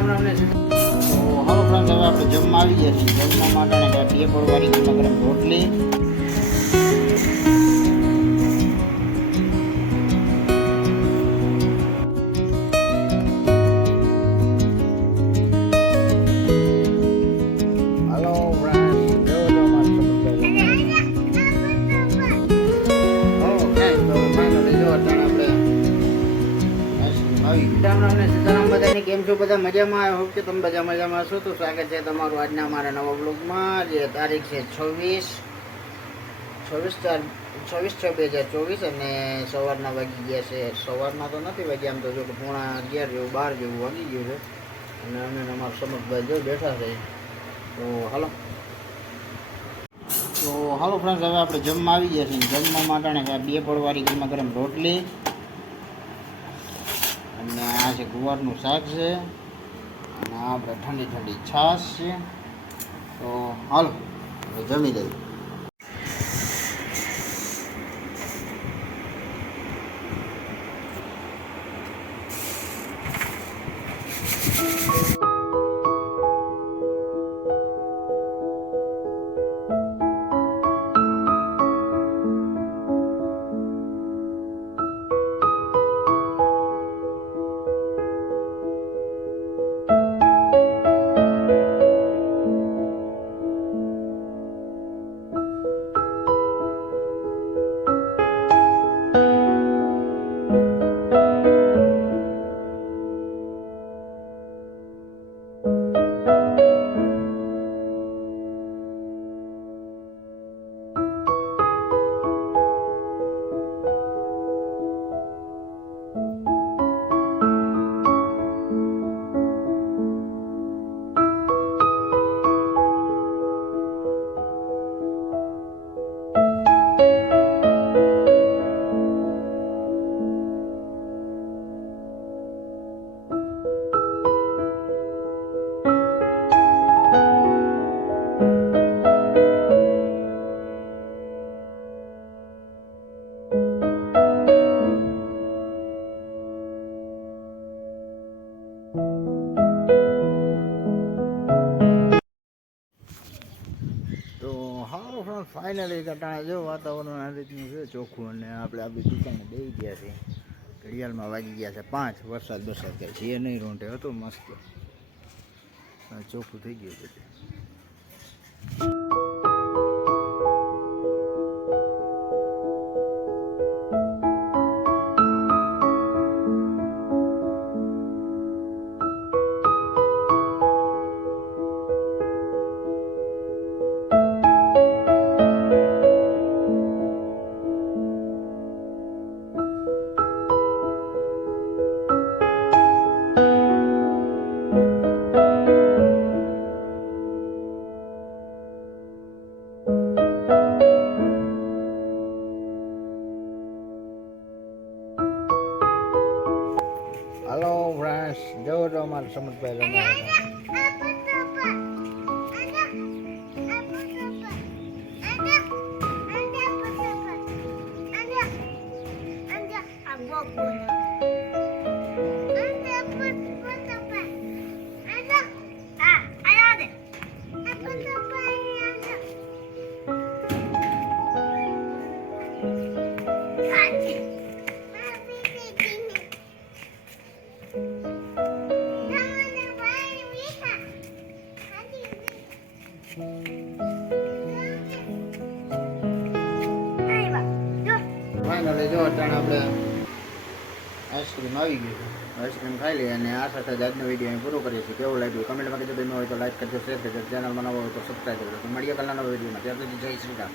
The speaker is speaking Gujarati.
હાલો ફ્રેન્ડ, હવે આપણે જમવા આવી ગયા છીએ. જમવા માટે બે પડવાળી ગરમ રોટલી, કેમ છો બધા? મજામાં? હોપ કે તમે બધા મજામાં છો. તો સ્વાગત છે તમારું આજના અમારા નવા બ્લોગમાં. જે તારીખ છે 26/6/2024 અને સવારના વાગી ગયા છે. સવારના તો નથી વાગ્યા, આમ તો જો કે 11:30 જેવું 12 જેવું વાગી ગયું છે. અને અમે અમારા સમજભાઈ જો બેઠા છે. તો હાલો ફ્રેન્ડ્સ, હવે આપણે જમવા આવી ગયા છીએ. જમવા માટે બે પડવાળી ગરમ રોટલી અને આ છે ગુવારનું શાક છે અને આપણે ઠંડી ઠંડી છાશ છે. તો હાલો હવે જમી લઈએ. ફાઇનલી કટાણા જો વાતાવરણ આ રીતનું છે ચોખ્ખું, અને આપણે આપણી દુકાને બેસી ગયા છીએ. ઘડિયાળમાં વાગી ગયા છે 5. વરસાદ કંઈ છે નહીં, રોંઢે હતો મસ્ત, ચોખ્ખું થઈ ગયું છે. હાલો ફ્રેન્ડ્સ, જો અમારા સમજભાઈ રમે ફાઇનલી જો અત્યારે આપણે આઈસ્ક્રીમ આવી ગયું છે. આઈસ્ક્રીમ ખાઈ લઈએ અને આ સાથે જ આજનો વિડીયો અહીં પૂરો કરીએ છીએ. કેવું લાગ્યું કમેન્ટમાં કીધું, હોય તો લાઈક કરજો, શેર કરજો, ચેનલમાં નવો હોય તો સબસ્ક્રાઈબ કરજો. મળીએ કલાના વિડીયોમાં. ત્યાર સુધી જય શ્રી રામ.